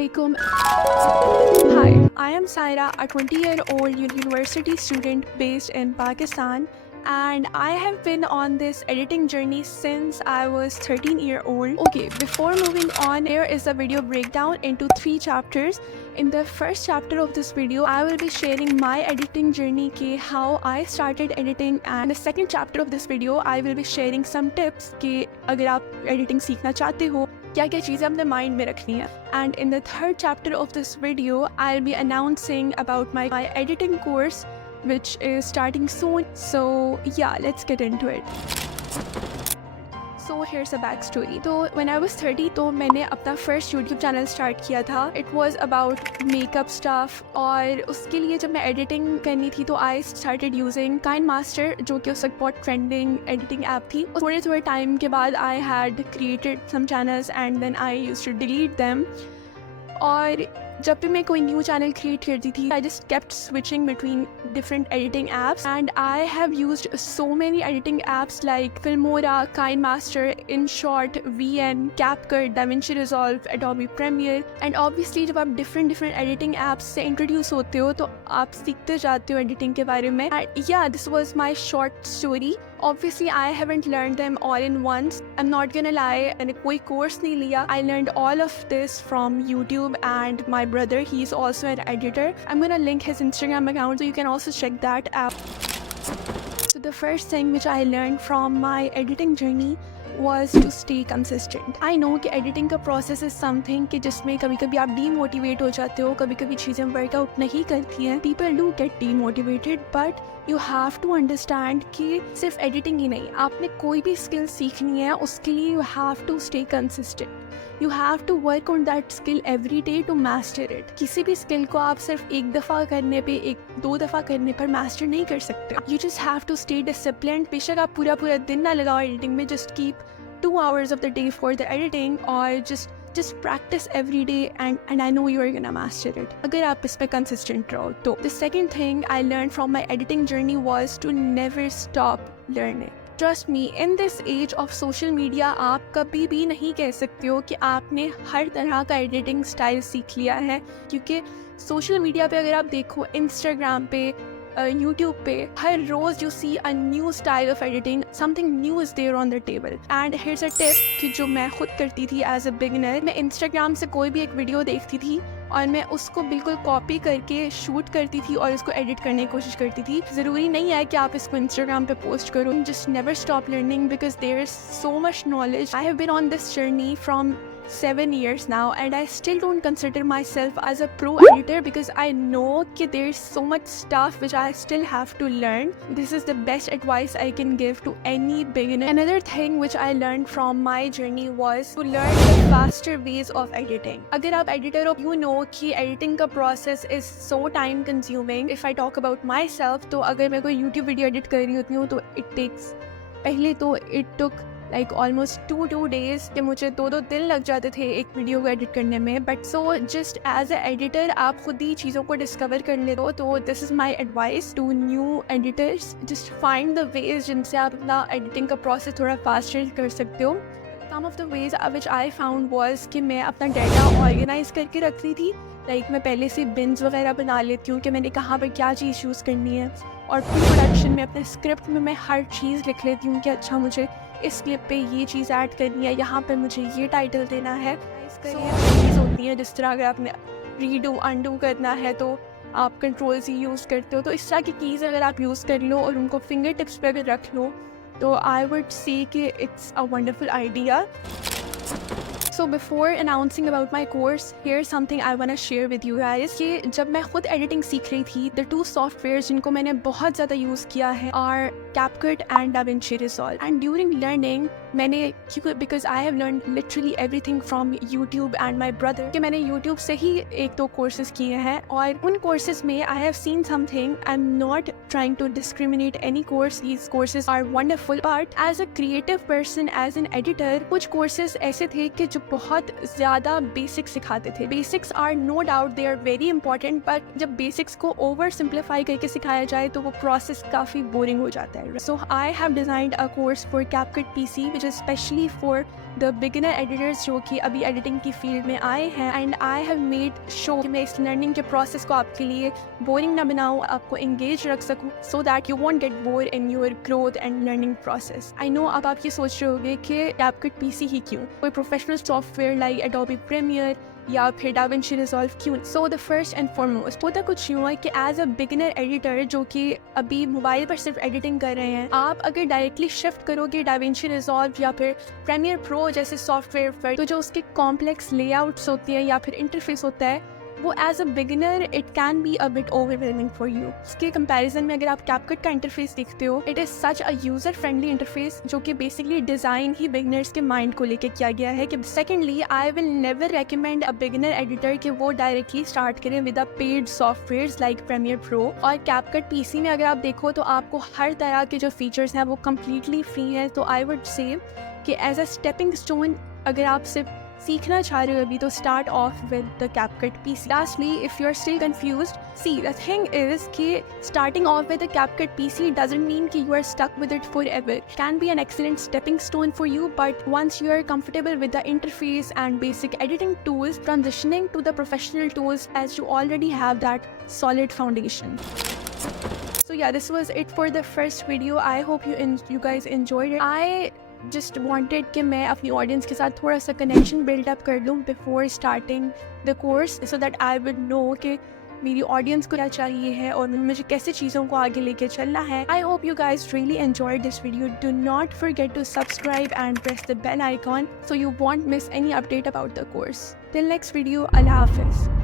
Assalamualaikum. Hi, I am Saira, a 20-year-old university student based in Pakistan, and I have been on this editing journey since I was 13-year-old. Okay, before moving on, here is a video breakdown into 3 chapters. In the first chapter of this video, I will be sharing my editing journey, how I started editing, and the second chapter of this video, I will be sharing some tips कि अगर आप editing सीखना चाहते हो क्या क्या चीज़ें अपने माइंड में रखनी है. And in the third chapter of this video, I'll be announcing about my editing course, which is starting soon. So yeah, let's get into it. So here's a backstory. तो when I was 30 तो मैंने अपना first YouTube channel start किया था. It was about makeup stuff और उसके लिए जब मैं editing करनी थी तो I started using KineMaster, जो कि उस वक्त बहुत trending editing app थी. थोड़े time के बाद I had created some channels and then I used to delete them. और जब भी मैं कोई न्यू चैनल क्रिएट करती थी I just kept switching between different editing apps and I have used so many editing apps like Filmora, KineMaster, InShot, VN, CapCut, DaVinci Resolve, Adobe Premiere. And obviously जब आप different editing apps से इंट्रोड्यूस होते हो तो आप सीखते जाते हो एडिटिंग के बारे में. एंड या this was my short story. Obviously, I haven't learned them all in once. I'm not gonna lie, मैंने कोई कोर्स नहीं लिया. I learned all of this from YouTube and my brother. He's also an editor. I'm gonna link his Instagram account so you can also check that out. So the first thing which I learned from my editing journey was to stay consistent. I know कि editing का process is something कि जिसमें कभी कभी आप demotivate हो जाते हो, कभी कभी चीज़ें workout नहीं करती हैं. People do get demotivated, but you have to understand कि सिर्फ editing ही नहीं, आपने कोई भी skill सीखनी है उसके लिए you have to stay consistent. You have to work on that skill every day to master it. किसी भी skill को आप सिर्फ एक दफ़ा करने पे, एक दो दफ़ा करने पर master नहीं कर सकते. You just have to stay disciplined. बेशक आप पूरा दिन ना लगाओ editing में, just keep 2 hours of the day for the editing or just practice every day and I know you are gonna master it अगर आप इस पे consistent रहो तो. The second thing I learned from my editing journey was to never stop learning. Trust me, in this age of social media आप कभी भी नहीं कह सकते हो कि आपने हर तरह का editing style सीख लिया है, क्योंकि social media पे अगर आप देखो, Instagram पे, YouTube पे, हर रोज़ you see a new style of editing, something new is there on the table. And here's a tip कि जो मैं खुद करती थी as a beginner, मैं Instagram से कोई भी एक वीडियो देखती थी और मैं उसको बिल्कुल कॉपी करके शूट करती थी और उसको एडिट करने की कोशिश करती थी. ज़रूरी नहीं है कि आप इसको Instagram पे पोस्ट करो. Just never stop learning because there is so much knowledge. I have been on this journey from 7 years now and I still don't consider myself as a pro editor because I know that there's so much stuff which I still have to learn. This is the best advice I can give to any beginner. Another thing which I learned from my journey was to learn the faster ways of editing. अगर आप editor हो, you know कि editing का process is so time consuming. If I talk about myself, तो अगर मैं कोई YouTube video edit कर रही होती हूँ तो it takes, पहले तो it took like almost 2 days कि मुझे 2 दिन लग जाते थे एक वीडियो को एडिट करने में. But so just as a editor आप खुद ही चीज़ों को डिस्कवर कर ले दो. तो this is my advice to new editors. Just find the ways जिनसे आप अपना एडिटिंग का प्रोसेस थोड़ा फास्टर कर सकते हो. Some of the ways which I found was कि मैं अपना डाटा ऑर्गेनाइज करके रखती थी. लाइक मैं पहले से बिन्स वगैरह बना लेती हूँ कि मैंने कहाँ पर क्या चीज़ यूज़ करनी है, और प्रोडक्शन में अपने स्क्रिप्ट में मैं हर चीज़ लिख लेती हूँ कि अच्छा मुझे इस क्लिप पे ये चीज़ ऐड करनी है, यहाँ पर मुझे ये टाइटल देना है. चीज़ होती है जिस तरह अगर आपने रीडू अनडू करना है तो आप कंट्रोल सी यूज़ करते हो. तो इस तरह की चीज़ अगर आप यूज़ कर लो और उनको फिंगर टिप्स पे अगर रख लो तो आई वुड से कि it's a wonderful idea. So before announcing about my course, here's something I wanna share with you guys कि जब मैं खुद editing सीख रही थी, the 2 softwares जिनको मैंने बहुत ज़्यादा यूज़ किया है are CapCut and DaVinci Resolve. And during learning मैंने because I have learned literally everything from YouTube and my brother कि मैंने YouTube से ही 1-2 courses किए हैं, और उन courses में I have seen something. I'm not trying to discriminate any course. These courses are wonderful, but as a creative person, as an editor, कुछ courses ऐसे थे कि जो बहुत ज़्यादा बेसिक सिखाते थे. Basics are no doubt they are very important, but जब बेसिक्स को ओवर सिंप्लीफाई करके सिखाया जाए तो वो प्रोसेस काफ़ी बोरिंग हो जाता है. है. So I have designed a course for CapCut PC which is specially for the beginner editors जो कि अभी editing की field में आए हैं, and I have made sure कि मैं इस learning के process को आपके लिए boring ना बनाऊँ, आपको engage रख सकूँ so that you won't get bored in your growth and learning process. I know अब आप ये सोच रहे होंगे कि CapCut PC ही क्यों, कोई professional software like Adobe Premiere या फिर DaVinci Resolve क्यों. So the first and foremost होता कुछ यूँ है कि as a beginner editor जो कि अभी मोबाइल पर सिर्फ एडिटिंग कर रहे हैं, आप अगर डायरेक्टली शिफ्ट करोगे DaVinci Resolve या फिर Premiere Pro जैसे सॉफ्टवेयर पर, तो जो उसके कॉम्प्लेक्स लेआउट्स होती है या फिर इंटरफेस होता है, वो as a beginner it can be a bit overwhelming for you. इसके कंपैरिजन में अगर आप CapCut का इंटरफेस देखते हो, it is such a user friendly interface जो कि बेसिकली डिज़ाइन ही बिगिनर्स के माइंड को लेके किया गया है. कि secondly I will never recommend a beginner editor कि वो डायरेक्टली स्टार्ट करें with a paid software like Premiere Pro. और CapCut PC में अगर आप देखो तो आपको हर तरह के जो फीचर्स हैं वो कम्प्लीटली फ्री हैं. तो आई वुड से कि एज अ स्टेपिंग स्टोन अगर आप सिर्फ सीखना चाह रहे हो अभी, तो start of with the CapCut PC. Lastly, if you're still confused, see the thing is कि starting off with the CapCut PC doesn't mean कि you are stuck with it forever. It can be an excellent stepping stone for you, but once you are comfortable with the interface and basic editing tools, transitioning to the professional tools as you already have that solid foundation. So yeah, this was it for the first video. I hope you guys enjoyed it. I just wanted कि मैं अपनी ऑडियंस के साथ थोड़ा सा connection buildup कर लूँ before starting the course, so that I would know कि मेरी ऑडियंस को क्या चाहिए है और मुझे कैसे चीज़ों को आगे लेके चलना है. I hope you guys really enjoyed this video. Do not forget to subscribe and press the bell icon so you won't miss any update about the course. Till next video, Allah Hafiz.